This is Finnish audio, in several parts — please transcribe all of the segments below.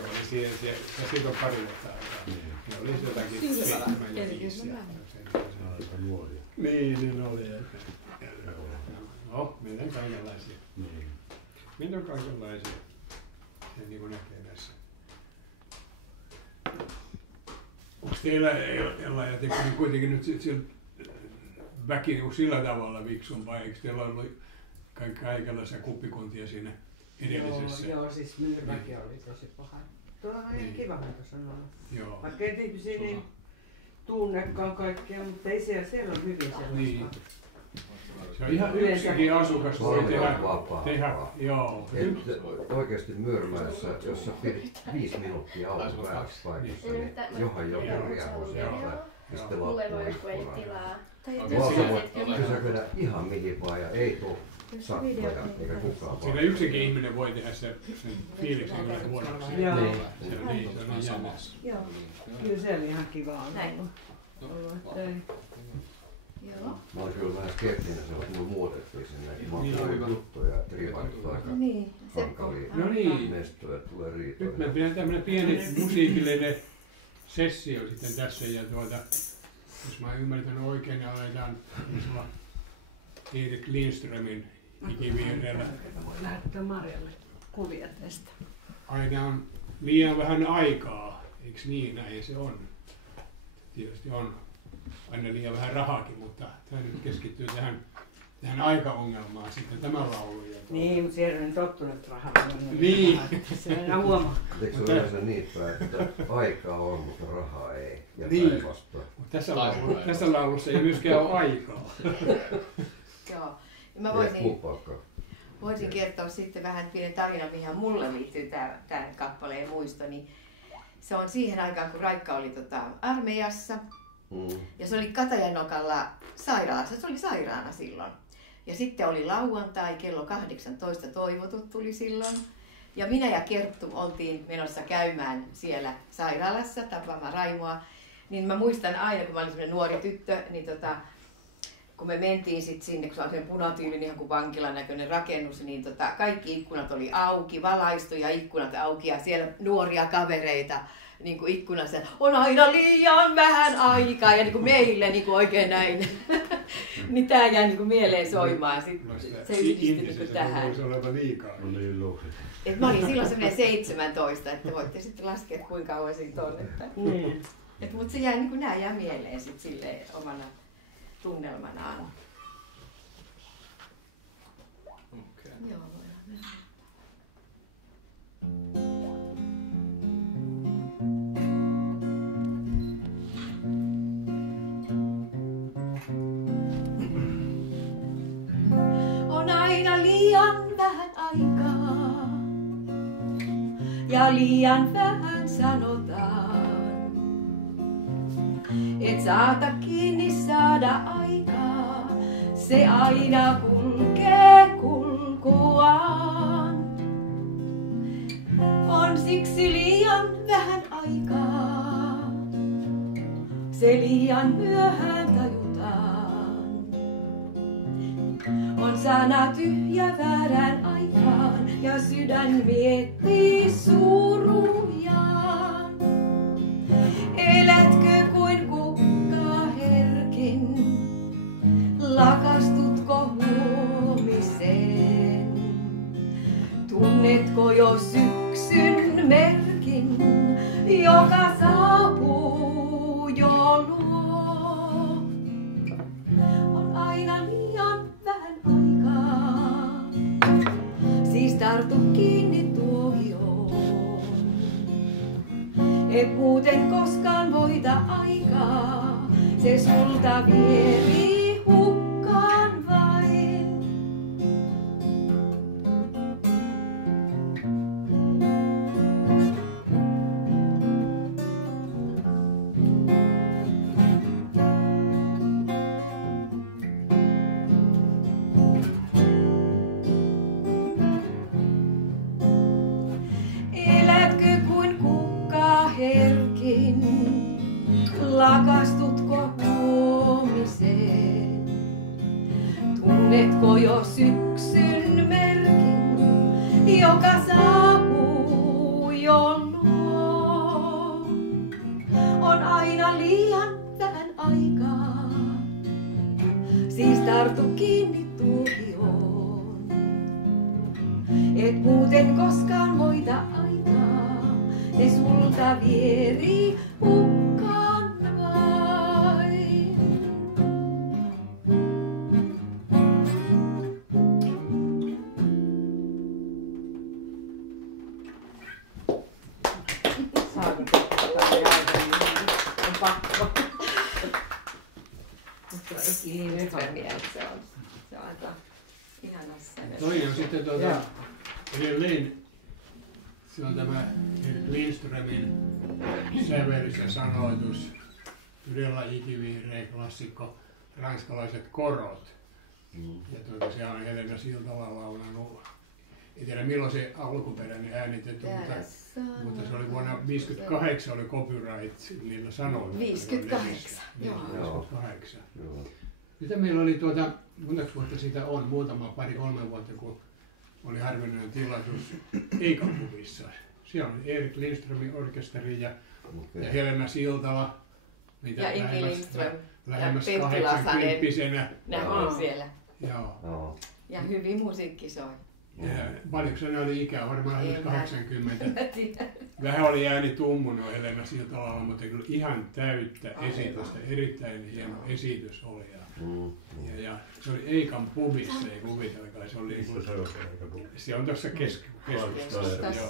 se oli siihen, se siitä on pari vuotta aikaa. Ne olisi jotakin 7 ja 5. Niin, ne oli. No, meillä on kaikenlaisia. Meillä on kaikenlaisia. Se niin kuin näkee tässä. Onko teillä, Ella ja Teppo, niin kuitenkin nyt väki niin sillä tavalla viksumpaa, eikö teillä ollut kaikenlaisia kuppikuntia siinä edellisessä? Joo, siis myymäki oli tosi paha. Tuolla on ihan kiva tuossa on ollut. Joo. Vaikka ei ihmisiä niin tunnekaan kaikkea, mutta ei siellä on hyvin sellaista. Niin. Se on ihan yksikin asukas voi tehdä. Joo. Oikeasti Myyrmäessä, jos sä pidit 5 minuuttia auton väärässä paikassa, niin johan joku riehuu sieltä ja sitten loppuu ikkunaan. Sä vedä ihan mihin vaan ja ei tuu sakkoja eikä kukaan vaan. Siinä yksikin ihminen voi tehdä sen fiiliksen kyllä huonoksi. Joo. Se on niin jännä. Joo. Kyllä se oli ihan kiva ollut. Joo. Mä olin kyllä vähän skeptinen, se on mulla muutettiin sinne. Mä oon kuullut juttuja, että riivarit on aika hankalia mestoja, että tulee riitoja. Nyt me pidetään tämmönen pieni musiikillinen sessio sitten tässä ja jos mä oon ymmärtänyt oikein, niin aletaan semmoisella Erik Lindströmin ikivierellä. Voi lähettää Marjalle kuvia tästä. Aina on liian vähän aikaa, eikö niin? Näin se on. Tietysti on aina liian vähän rahaakin, mutta tämä nyt keskittyy tähän aikaongelmaan sitten tämä laulu. Niin, mutta siellä on tottunut rahaa. Niin. Se aina huomaa. Eikö se ole yleensä niin päin, että aikaa on, mutta rahaa ei? Ja niin. Päinvastoin. Tässä laulussa ei myöskään ole aikaa. Joo. Mä voisin kertoa sitten vähän pienen tarinan, mihin mulle liittyy tämä kappaleen muisto. Niin se on siihen aikaan, kun Raikka oli armeijassa. Ja se oli Katajanokalla sairaalassa, se oli sairaana silloin. Ja sitten oli lauantai, kello 18 toivotut tuli silloin. Ja minä ja Kerttu oltiin menossa käymään siellä sairaalassa tapaamaan Raimoa. Niin mä muistan aina, kun mä olin semmoinen nuori tyttö, niin kun me mentiin sitten sinne, kun se on sen punatyylinen ihan kuin vankilan näköinen rakennus, niin kaikki ikkunat oli auki, valaistu ja ikkunat auki ja siellä nuoria kavereita. Niin kuin ikkunassa, on aina liian vähän aikaa ja niin kuin meille niin kuin oikein näin. Niin tää jäi niin kuin mieleen soimaan. Se yhdistyi niin tähän. Voisi olla liikaa. Mä olin silloin semmoinen 17, että voitte sitten laskea, että kuinka kauan siitä on. Mutta se jäi, niin kuin nää jää mieleen sit silleen omana tunnelmanaan. Okay. Joo, voidaan mennä. Liian vähän aikaa ja liian vähän sanotaan. Et saata kiinni saada aikaa, se aina kulkee kulkuaan. On siksi liian vähän aikaa, se liian myöhään tajutaan. On sana tyhjä väärään aikaan ja sydän miettii surujaan. Elätkö kuin kukka herkin, lakastutko huomiseen? Tunnetko jo syksyn merkin, joka saapuu jo luo? On aina liian vähän aikaa, siis tartu kiinni tuohioon. Et muuten koskaan voita aikaa, se sulta vieri hukkaan vain. Lakastutko huomiseen? Tunnetko jo syksyn merkin, joka saapuu jo luo? vieri hukkaan vain. Saanko ottaa ne aika, niin on pakko. Mutta Nyt mä mietin, se on aika ihanassa. Toinen on sitten edelleen, se on tämä Lindströmin sävellys ja sanoitus, todella ikivihreä klassikko, ranskalaiset korot. Ja se on Helena Siltala laulannut. En tiedä milloin se alkuperäinen äänitetty, mutta se oli vuonna 1958 oli copyright niillä sanoilla. 58, joo. 58. Mitä meillä oli moneksi vuotta siitä on, pari-kolme vuotta, kun oli harvinainen tilaisuus Eikan pubissa. Siellä oli Erik Lindströmin orkesteri ja Helena Siltala. Ja Inki Lindström. Lähemmäs 80-vuotiaana. Ne on siellä. Joo. Ja hyvin musiikki soi. Paljonko se oli ikää? Varmaan 80. Vähän oli ääni tummunut Helena Siltalalla, mutta kyllä ihan täyttä esitystä. Erittäin hieno esitys oli. Ja se oli Eikan pubissa, ei kuvitelkaan. Se on tuossa keskustassa.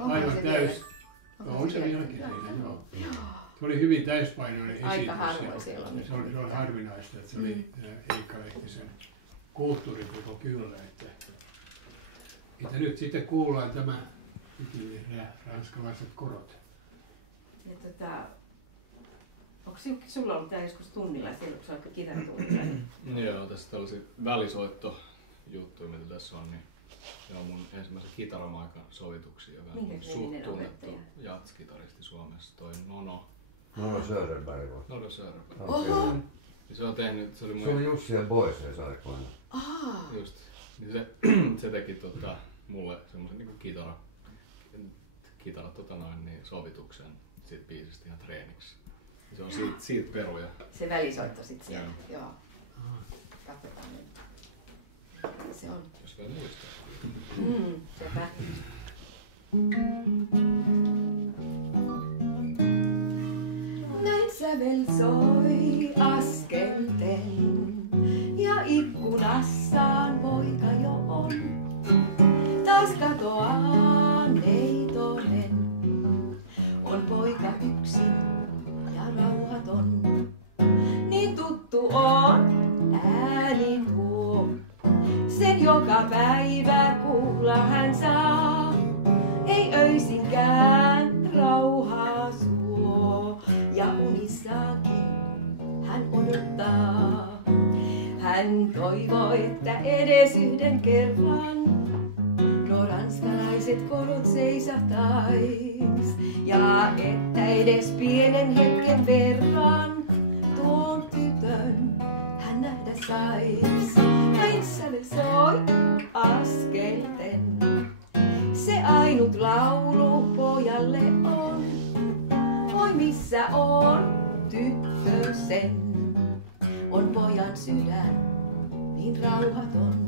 Aivan täys. On se vieläkin siinä, joo. Se oli hyvin täyspainoinen esitys. Aika harvoin siellä on. Se on harvinaista, että se oli Eikka-lehtisen kulttuurikoko kyllä. Että nyt sitten kuullaan tämä ikivihreä ranskalaiset korot. Ja onko sulla ollut tämä joskus tunnilla siellä, kun sä olet kitaratunnilla? Joo, tässä tällaisia välisoittojuttuja, mitä tässä on, niin se on mun ensimmäisen kitaramaikan sovituksia, joka on suht tunnettu jatskitaristi Suomessa, toi Nono. Nono Söderberg. Nono Söderberg. Oho! Se on tehnyt, se oli Jussi ja Boises aikoina. Just. Niin se teki mulle semmoisen niinku kitara niin sovituksen siitä biisistä ihan treeniksi. Se on siitä peruja. Se välisoitto sit siellä. Joo. Katsotaan nyt. Se on. Jos vielä muistaa. Sepä. Näin sävel soi askelten ja ikkunassaan poika jo on. Taas katoaa neitonen, on poika yksin ja rauhaton. Niin tuttu on ääni tuo, sen joka päivä kuulla hän saa. Ei öisinkään rauhaa suo ja unissakin hän odottaa. Hän toivoo, että edes yhden kerran nuo ranskalaiset korot seisahtais. Ja että edes pienen hetken verran tuon tytön hän nähdä sais. Näin sävel soi askelten, se ainut laulu pojalle on. Oi missä on tyttösen, on pojan sydän niin rauhaton.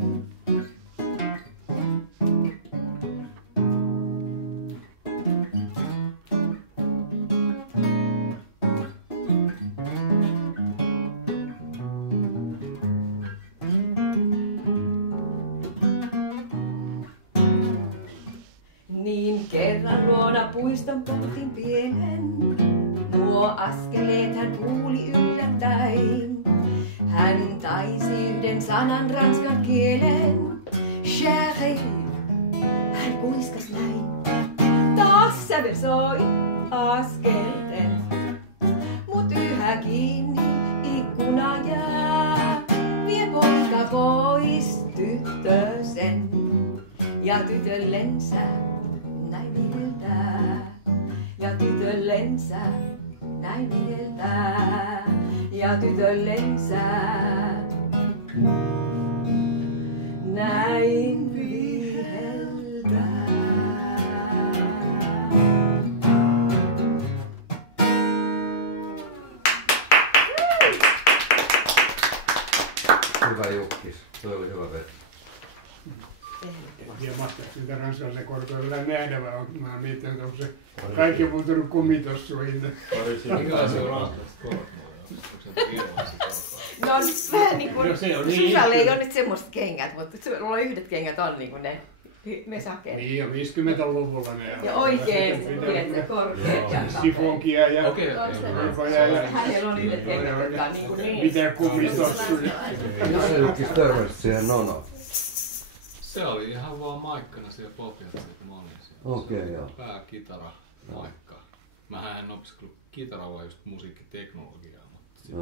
Niin kerran luona puiston portin pienen, nuo askeleet hän kuuli yllättäin. Hän taisi yhden sanan ranskan kielen. Chérie, hän kuiskas näin. Taas sävel soi askelten, mut yhä kiinni ikkuna jää. Vie poika pois tyttösen ja tytöllensä näin viheltää. Ja tytöllensä näin viheltää. Ja tytöllensä näin viheltää. Hyvä Jukkis, toi oli hyvä veto. tiedä mahtaako niitä ranskalaisen korkoilla nähdä, vaan mä oon miettinyt, että onko se kaikki muuttunut kummitossuihin. Mikä se on ranskalaista korkoilla? No vähän niin kuin, Susalla ei ole nyt semmoista kengät, mutta sulla on yhdet kengät on niin kuin ne mesakeet. Niin, ja 50-luvulla ne. Ja oikein pienet korkeat. Sifonkia ja korkoja. Hänellä on yhdet kengät, jotka on niin kuin niin. Mitä kummitossuja. Jos se jokis törmäsit siihen Nono? Se oli ihan vaan maikkana siellä Pohjatseella, kun mä olin siellä. Okei, joo. Pääkitara, maikka. Mähän en opiskellut kitaraa, vaan just musiikkiteknologiaa, mutta sitten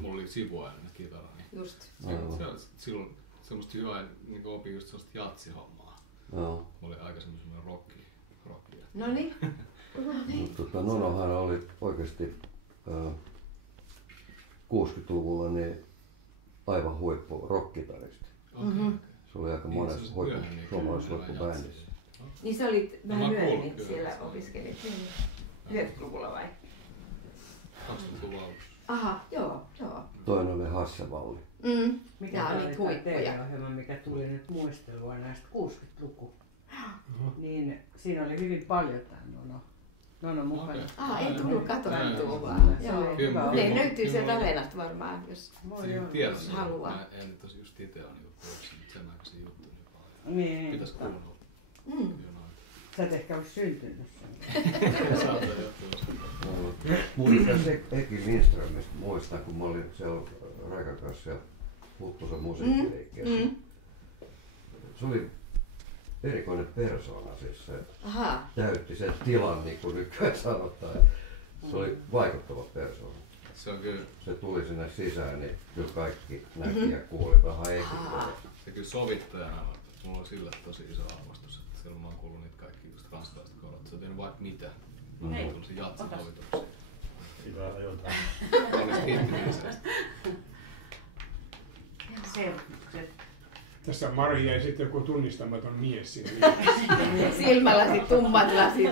mulla oli sivuaineena kitara. Niin just. Silloin semmoista hyvää, niin opin just semmoista jatsihommaa. Joo. Mä olin aikaisemmin semmoinen rocki. Noniin. Nonohan oli oikeasti 60-luvulla niin aivan huippu rockkitaristi. Se oli aika monessa suomalaisessa rockbändissä. Niin se oli vähän myöhemmin siellä opiskelit. 90-luvulla vai? 20-luvulla alussa. Aha, joo. Toinen oli Hassevalli. Mikä oli tuo TV-ohjelma, mikä tuli nyt muistelua näistä 60-luku. Niin siinä oli hyvin paljon tämä Nono mukana. Ei tullut katsottua vaan. Ne löytyy sieltä Aleenasta varmaan, jos haluaa. Mä en nyt tosi just itse ole kuullut sen aikaisia juttuja niin paljon. Niin. Pitäis kuunnella. Sä et ehkä ole syntynyt sen. Mulla tässä Eki Lindströmistä muistan, kun mä olin siellä Raikan kanssa siellä Huttusen musiikkiliikkeessä. Se oli erikoinen persoona, siis se täytti sen tilan, niin kuin nykyään sanotaan. Se oli vaikuttava persoona. Se on kyllä. Se tuli sinne sisään, niin kyllä kaikki näki ja kuuli vähän Ekille. Se kyllä sovittajana, mulla oli sille tosi iso arvostus, että silloin mä oon kuullut niitä kaikki just ranskalaiset korot. Se on tehnyt vaikka mitä. Tuollaisia jatsisovituksia. Hyvää ajoitaan. Tuollaista hittibiiseistä. Serkukset. Tässä Mari jäi sitten joku tunnistamaton mies sinne. Silmälasit, tummat lasit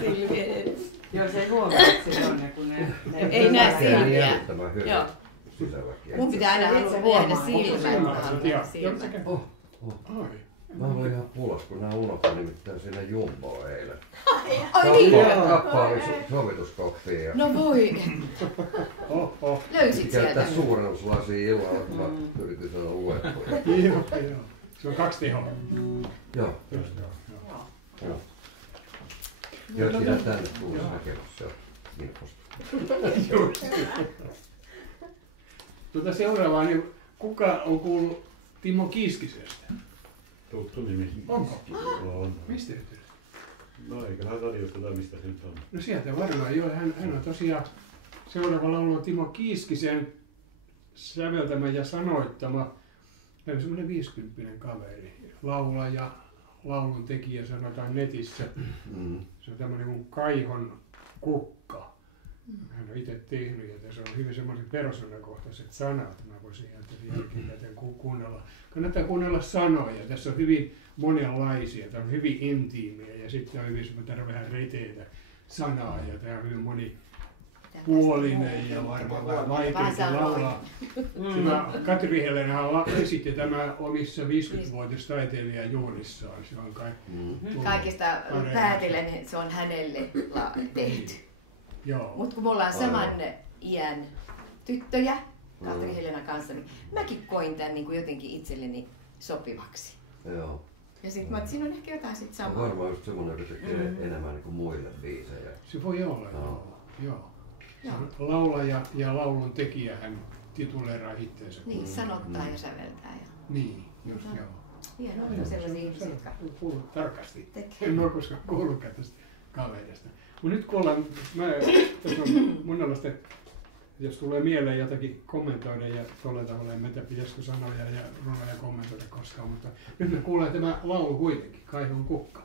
silmien edessä. Joo, se huomaat silloin, kun ne ei näe silmiä. Joo. Mun pitää aina nähdä silmät. Mä olin ihan pulas, kun nää unohti nimittäin sinne Jumboon eilen. Kappa oli sovituskoppia. Ja no voi. Löysit sieltä? Käyttää suurennuslasia illalla, kun mä yritin saada luettua. Joo. Se on 2 tehoa. Joo. Joo, sinä tänne tullut hakemussa infosta. Seuraavaan, niin kuka on kuullut Timo Kiiskisestä? Tuttu nimi. Onko? On. Mistä nyt? No eiköhän radiosta tai mistä se nyt on. No sieltä varmaan joo. Hän on tosiaan seuraava laulu on Timo Kiiskisen säveltämä ja sanoittama. Hän on semmoinen 50-vuotias kaveri. Laulaja, laulun tekijä sanotaan netissä. Se on tämmöinen kuin Kaihon kukka. Hän on itse tehnyt ja tässä on hyvin semmoiset persoonakohtaiset sanat. Mä voisin jälkikäteen kuunnella. Kannattaa kuunnella sanoja. Tässä on hyvin monenlaisia. Tämä on hyvin intiimiä ja sitten on hyvin semmoinen vähän reteitä sanaa. Ja tämä on hyvin monipuolinen ja varmaan vaikeita laulaa. Katri Helenahan esitti tämä omissa 50-vuotias taiteilijajuhlissaan. Se on kaikista päätellen se on hänelle tehty. Mutta kun me ollaan saman iän tyttöjä Katri Helenan kanssa, niin mäkin koin tämän niin kuin jotenkin itselleni sopivaksi. Joo. Ja sitten mä siinä on ehkä jotain sit samaa. Varmaan just semmoinen, joka tekee enemmän niin kuin muille biisejä. Se voi olla, joo. Laulaja ja laulun tekijä hän tituleeraa itseensä. Niin, sanottaa ja säveltää. Niin, just joo. Hienoa, että sellaisia ihmisiä, jotka tarkasti. tekee. En ole koskaan kuullutkaan tästä kaverista. Mutta nyt kuullaan, tässä on monenlaista, jos tulee mieleen jotakin kommentoida ja tuolla tavalla, en tiedä pitäisikö sanoja ja runoja kommentoida koskaan, mutta nyt me kuullaan tämä laulu kuitenkin, Kaihon kukka.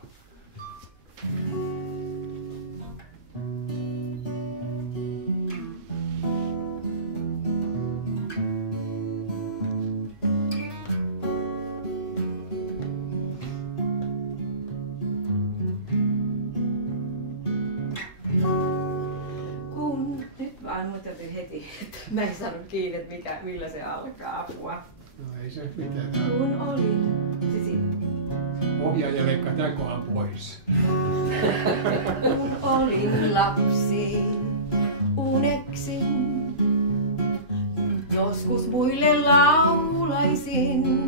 Heti, että mä en saanut kiinni, että millä se alkaa apua. No ei se mitään. Kun oli. Se siinä. pohja ja leikkaa tämän kohan pois. Kun olin lapsi, uneksin, joskus muille laulaisin.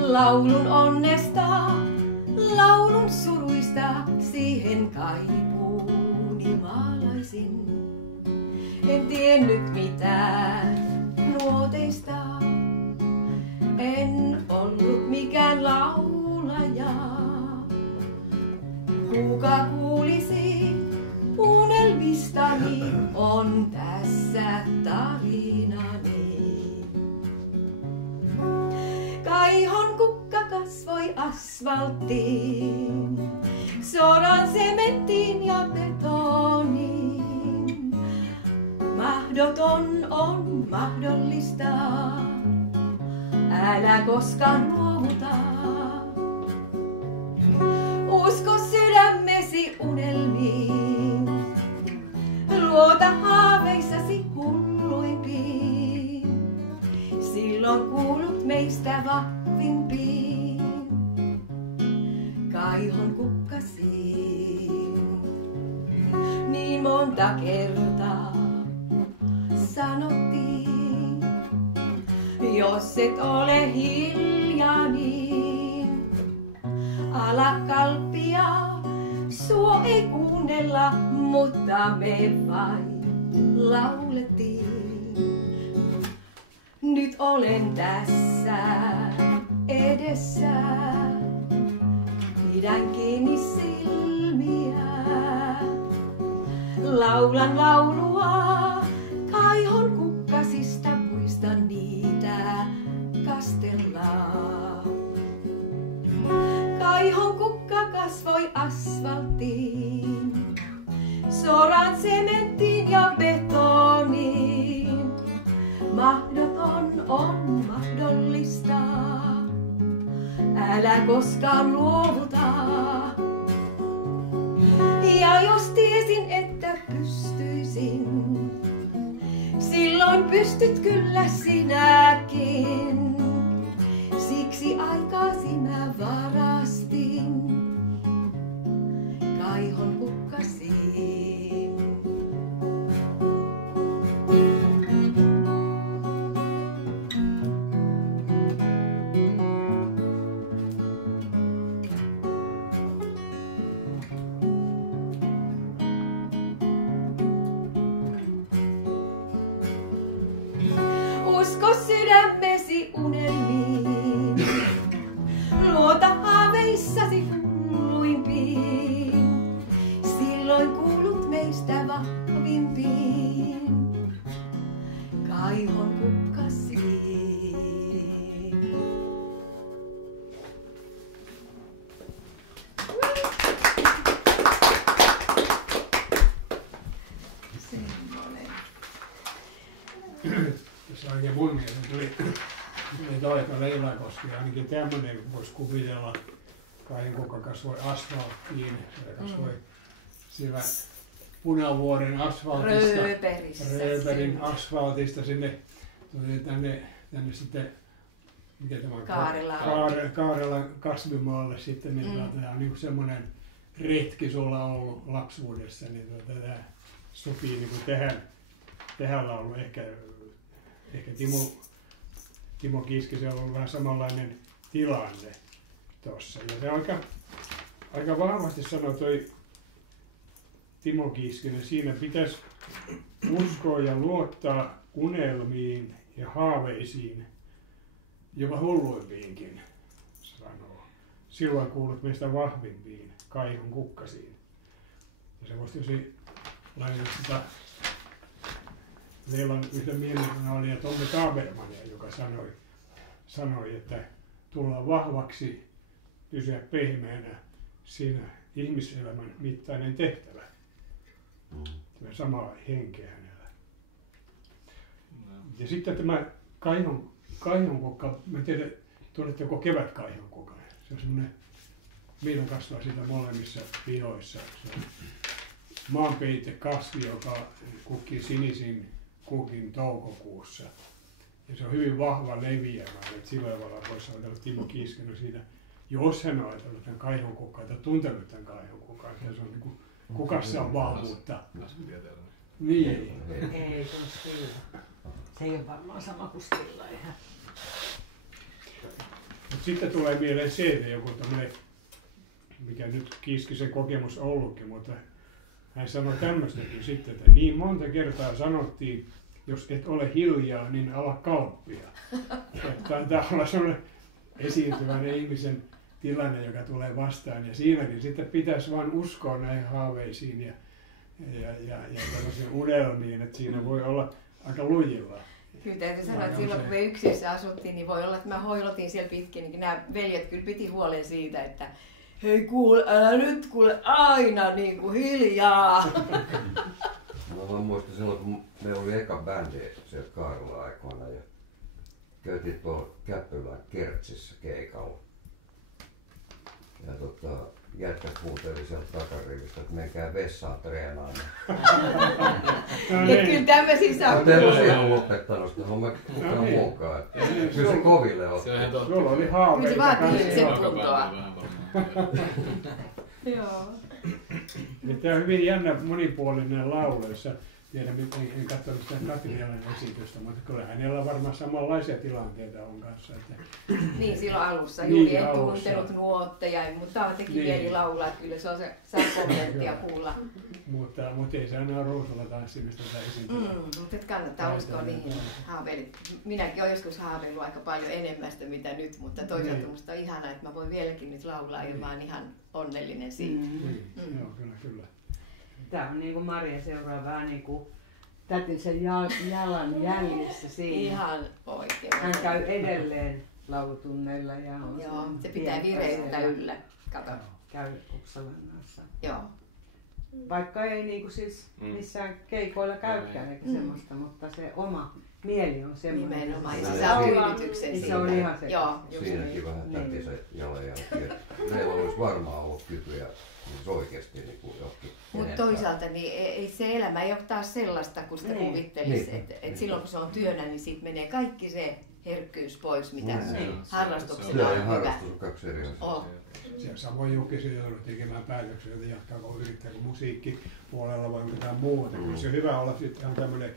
Laulun onnesta, laulun suruista, siihen kaipuuni maalaisin. En tiennyt mitään nuoteista, en ollut mikään laulaja. Kuka kuulisi unelmistani, on tässä tarinani. Kaihon kukka kasvoi asfalttiin, soran sementtiin ja betoniin. Mahdoton on mahdollista, älä koskaan luovuta. Usko sydämesi unelmiin, luota haaveissasi hulluimpiin. Silloin kuulut meistä vahvimpiin, kaihon kukkasiin. Niin monta kertaa sanottiin, jos et ole hiljaa niin ala kalppia, sua ei kuunnella, mutta me vain laulettiin. Nyt olen tässä edessä, pidän kiinni silmiä, laulan laulua, kaihon kukkasista muistan niitä kastellaan. Kaihon kukka kasvoi asfalttiin, soran sementtiin ja betoniin. Mahdoton on mahdollista, älä koskaan luovuta. Ja jos tiesin, että pystyisin, silloin pystyt kyllä sinäkin. Siksi aikaasi mä varastin, kaihon kukkasiin. Usko sydämesi unelmiin, luota haaveissasi hulluimpiin. Silloin kuulut meistä vahvimpiin, kaihon kukkasiin. Tässä oikein mun mielestä tuli toika Leilakoski, ainakin tämmöinen voisi kuvitella. Kaihon kukka kasvoi asfalttiin, se kasvoi siellä Punavuoren asfaltista, Rööperin asfaltista sinne tänne sitten, mikä tämä on? Kaarelan kasvimaalle sitten, niin tämä on niin semmoinen retki sulla ollut lapsuudessa, niin tämä sopii niin tähän lauluun. Ehkä Timo Kiiskisellä on ollut vähän samanlainen tilanne tuossa. Ja se aika vahvasti sanoi toi Timo Kiiskinen, siinä pitäisi uskoa ja luottaa unelmiin ja haaveisiin, jopa hulluimpiinkin, sanoo. Silloin kuulut meistä vahvimpiin, kaihon kukkasiin. Ja se voisi tietysti lainata sitä Leilan yhtä mielenkiintoinen oli Tommi Tabermania, joka sanoi, että tullaan vahvaksi, pysyä pehmeänä, siinä ihmiselämän mittainen tehtävä. Tämä sama henkeä hänellä. Ja sitten tämä kaihonkukka, mä en tiedä, tunnetteko kevätkaihonkukka. Se on semmoinen, meillä kasvaa siitä molemmissa pihoissa. Se on maanpeitekasvi, joka kukkii sinisin kukin toukokuussa. Ja se on hyvin vahva leviämä, että sillä tavalla voisi olla Timo Kiiskinen siitä jos hän on ajatellut tämän Kaihonkukkaan tai tuntenut tämän Kaihonkukkaan, että se on niin kuin, kukassa on vahvuutta. Niin. Ei, se on Stilla. Se ei ole varmaan sama kuin Stilla. Sitten tulee mieleen se, että joku tämmöinen, mikä nyt Kiiskisen kokemus ollutkin, mutta hän sanoi tämmöistäkin sitten, että niin monta kertaa sanottiin, jos et ole hiljaa, niin ala kauppia. Taitaa olla sellainen esiintyvän ihmisen tilanne, joka tulee vastaan, ja siinäkin sitten pitäisi vain uskoa näihin haaveisiin ja tällaisiin unelmiin, että siinä voi olla aika lujilla. Kyllä täytyy sanoa, että silloin kun me yksiössä asuttiin, niin voi olla, että mä hoilotin siellä pitkin, niin nämä veljet kyllä piti huolen siitä, että hei kuule, älä nyt kuule aina niin kuin hiljaa. Mä vaan muistan silloin, kun meillä oli eka bändi siellä Kaarolla aikoina ja käytiin tuolla Käppylän Kertsissä keikalla. Ja jätkät huuteli sieltä takarivistä, että menkää vessaan treenaamaan. Ja kyllä tämmöisiä saa kuulla. Mutta en ole lopettanut sitä hommaa kukaan muukaan. Kyllä se koville on. Sulla oli haaveita. Kyllä se vaatii sen kuntoa. Joo. Tämä on hyvin jännä monipuolinen laulu, jossa en katsonut sitä Katrialan esitystä, mutta kyllä hänellä varmaan samanlaisia tilanteita on kanssa. Että niin silloin alussa. Juuri en tuntenut nuotteja, mutta teki mieli laulaa, että kyllä se on se saa kommenttia kuulla. Mutta ei se aina ole ruusulla tanssimista tai esiintyä. Mutta kannattaa uskoa niihin haaveiluihin. Minäkin olen joskus haaveillut aika paljon enemmästä mitä nyt, mutta toisaalta musta on ihanaa, että mä voin vieläkin nyt laulaa ja mä oon ihan onnellinen siitä. Joo, kyllä. Tämä on niin kuin Maria seuraa vähän niin kuin tätinsä jalan jäljissä siinä. Ihan oikein. Hän käy edelleen laulutunneilla ja on joo, se pitää vireyttä yllä. Kato. Käy Uppsalannassa. Joo. Vaikka ei niin kuin siis missään keikoilla käykään eikä semmoista, mutta se oma mieli on semmoinen. Nimenomaan, ja se saa tyydytyksen siitä. Se on ihan se. Joo, siinäkin vähän täti se jalanjälki. Meillä olisi varmaan ollut kykyjä siis oikeasti niin kuin johonkin. Mutta toisaalta niin ei se elämä ei ole taas sellaista, kun sitä kuvittelisi. Et silloin kun se on työnä, niin siitä menee kaikki se herkkyys pois, mitä harrastuksena on hyvä. Harrastus on kaksi eri asiaa. Siellä Savon Jokisen joudut tekemään päätöksiä, että jatkaako yrittääkö musiikkipuolella vai mitään muuta. Kyllä se hyvä olla sitten ihan tämmöinen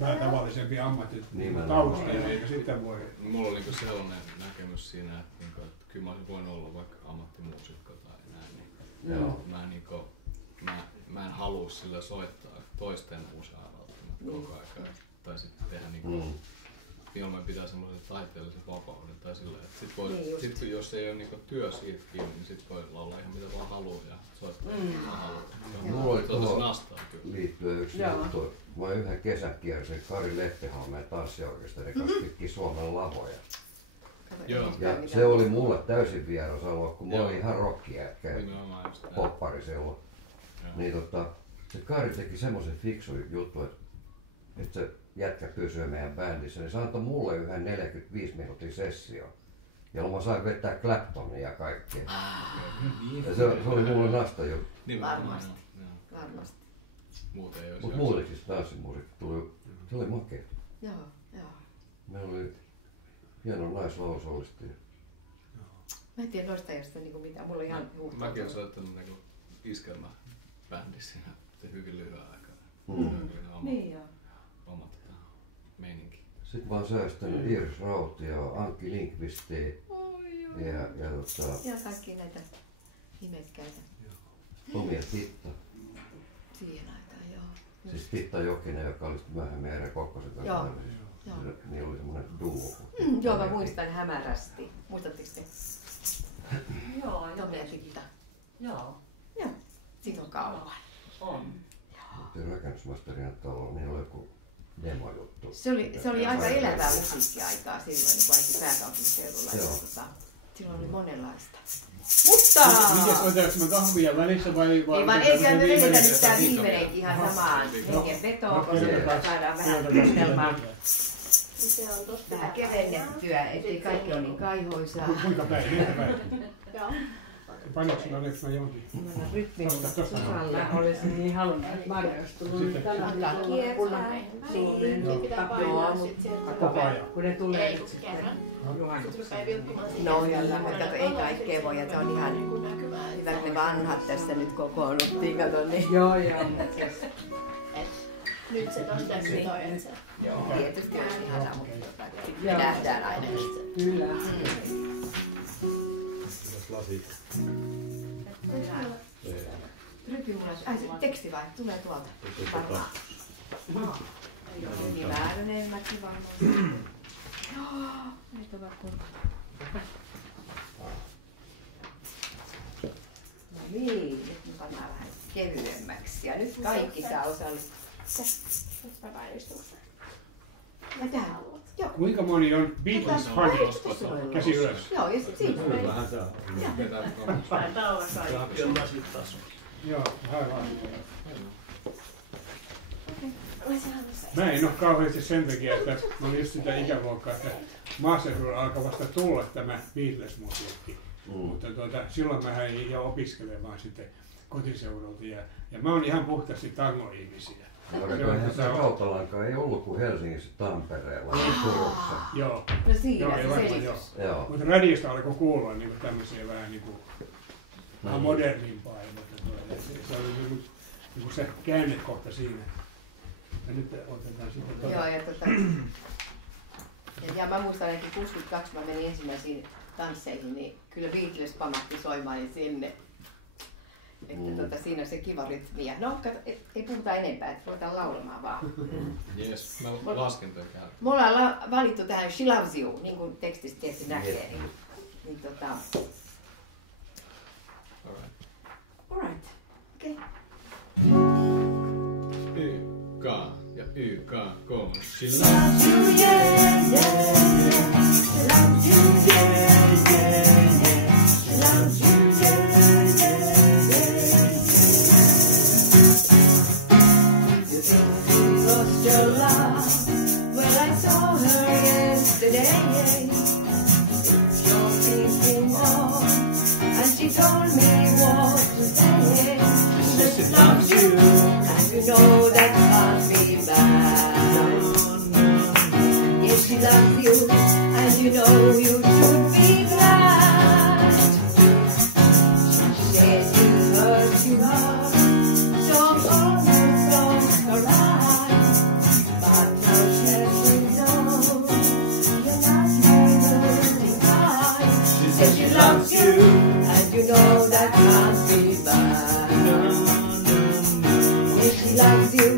vähän tavallisempi ammatti taustalla, eikä sitten voi. Mulla on sellainen näkemys siinä, että kyllä mä voin olla vaikka ammattimuusikko tai näin. Mä en halua sillä soittaa toisten musaa välttämättä koko ajan. Tai sitten tehdä mieluummin pitää semmoisen taiteellisen vapauden tai sillä, että sit jos ei ole niinku työ siitä kiinni, niin sit voi laulaa ihan mitä vaan haluaa ja soittaa mitä haluaa. Mulla oli tuohon liittyen yksi juttu. Mä yhden kesän kiersin Kari Leppihalmeen tanssiorkesterin kanssa pitkin Suomen lavoja. Ja se oli mulle täysin vieras alue, kun mä olin ihan rockijätkä ja poppari silloin. Niin se Kari teki semmoisen fiksun jutun, että se jätkä pysyy meidän bändissä, niin se antoi mulle yhden 45 minuutin session, jolloin mä sain vetää Claptonia ja kaikkea. Ja se oli mulle nasta juttu. Varmasti. Mutta muuten siis tanssimuusikko se oli makea. Joo. Meillä oli hieno naislaulusolisti. Mä en tiedä noista josta niinku mitään, mulla on ihan huuhtoa. Mäkin olen soittanut niinku iskelmäbändissä hyvin lyhyen aikaa. Niin joo. Oma meininki. Sitten mä oon säästänyt Iris Rautia ja Anki Lindqvistia. Ja kaikki näitä nimekkäitä. Tomi ja Titta. Siihen aikaan, joo. Siis Titta Jokinen, joka oli myöhemmin Ere Kokkosen kanssa. Joo. Niin oli semmoinen duo. Joo, mä muistan hämärästi. Muistatteko te? Joo, Tomi ja Titta. Joo. Siinä on kauan. On. Rakennusmasterina talolla, niin oli joku demojuttu. Se oli aika elävää musiikkiaikaa silloin, niin ainakin pääkaupunkiseudulla. Silloin oli monenlaista. Mutta! Mites otetaanko me kahvia välissä vai? Ei vaan eikä me vedetä nyt tää viimeinen ihan samaan hengenvetoon, koska saadaan vähän kuunnelmaa. Vähän kevennettyä, ettei kaikki ole niin kaihoisaa. Kuinka päin? Joo. Panitko sinä oletko mä johonkin? Mennään rytmiin Susalle. Mä olisin niin halunnut, että Marja olisi tullut nyt tänään punainen Suomeen. Koko ajan. Kun ne tulee nyt sitten juhannuksessa. No kyllä, kato, ei kaikkea voi, että on ihan hyvät ne vanhat tässä nyt kokoonnuttiin, kato niin. Joo. Nyt se nostaa niin toi, että se... Joo, tietysti olisi ihana, mutta me nähdään aina. Kyllä. Mitäs lasi? Rytmimulaisuus. Ai se teksti vai? Tulee tuolta. Varmaan. Niin Vääränelmäkin varmaan. Nyt on vaan kurkata. No niin, nyt me pannaan vähän kevyemmäksi. Ja nyt kaikki saa osallistua. Nyt mä vain istun. Ja tähän. Joo. Kuinka moni on Beatles-fani? Käsi ylös. Joo, ja sitten siitä tulee. Vähän saa. Taitaa olla kaikki. Joo, vähän vaan. Mä en ole kauheasti sen takia, että mä olin just sitä ikäluokkaa, että maaseudulla alkoi vasta tulla tämä Beatles-musiikki. Mutta silloin mä jäin jo opiskelemaan sitten kotiseudulta ja mä oon ihan puhtaasti tango-ihmisiä. Eihän se Rautalanka ei ollut kuin Helsingissä, Tampereella ja Turussa. Joo. No siinä Joo, se varmaan selitys. Joo. Mutta radiosta alkoi kuulla niin tämmöisiä vähän niin kuin modernimpaa. Se oli niin kuin se käännekohta siinä. Ja nyt otetaan sitten Joo, ja mä muistan ainakin 62, mä menin ensimmäisiin tansseihin, niin kyllä Beatles pamahti soimaan sinne. Että siinä se kiva rytmi. No, ei puhuta enempää, että ruvetaan laulamaan vaan. Jes, mä lasken tämän käydä. Me ollaan valittu tähän She Loves You, niin kuin tekstistä tietysti näkee. Niin Alright. Okei. YK ja YK, kolme. She loves you, yeah, yeah. She loves you, yeah, yeah. She loves you, yeah, yeah. Your love, well I saw her yesterday. You're thinking of, and she told me what to say. She loves you, and you know that can't be bad. Yes, she loves you, and you know you should be glad. She says you hurt you hard, so almost lost her eyes. She loves you, and you know that can't be bad. Yes, she loves you,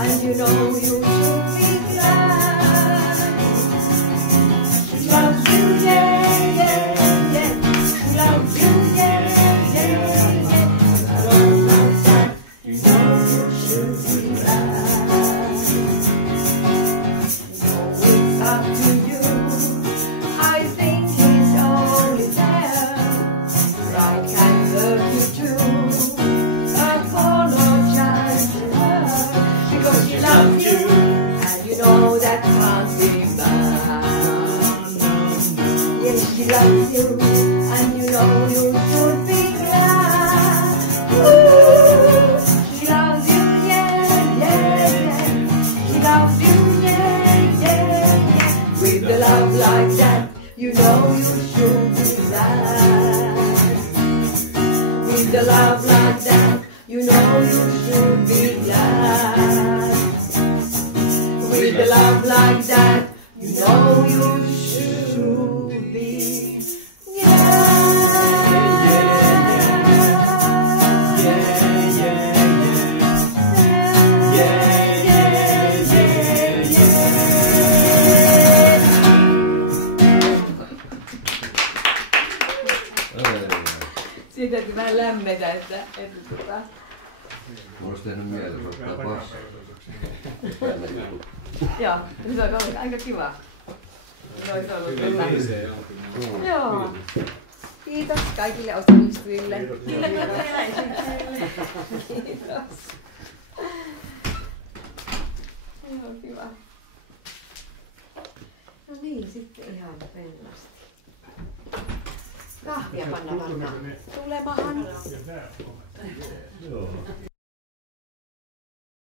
and you know you should be glad. She loves you, yeah, yeah, yeah. She loves you, yeah, yeah, yeah. Don't like that, you know you should be glad. So it's up to you. I think it's only fair. Right can hurt you too. A corner chance to her, because she loves you, and you know that can't be bad. Yes, she loves you, and you know you should be glad. Ooh, she loves you, yeah, yeah, yeah. She loves you, yeah, yeah, yeah. With a love like that, you know you should be glad. With a love like that, you know you should be glad. With a love like that, you know you should be Siitä täytyy vähän lämmetä, että Mä olisi tehnyt mielessä ottaa passaa. Joo, se on ollut aika kiva. Olisi ollut hyvä. Joo. Kiitos kaikille osallistujille. Kiitos Kiitos. Joo, kiva. No niin, sitten ihan pellasti. Kahvia panna varmaan. Tulemahan. Joo.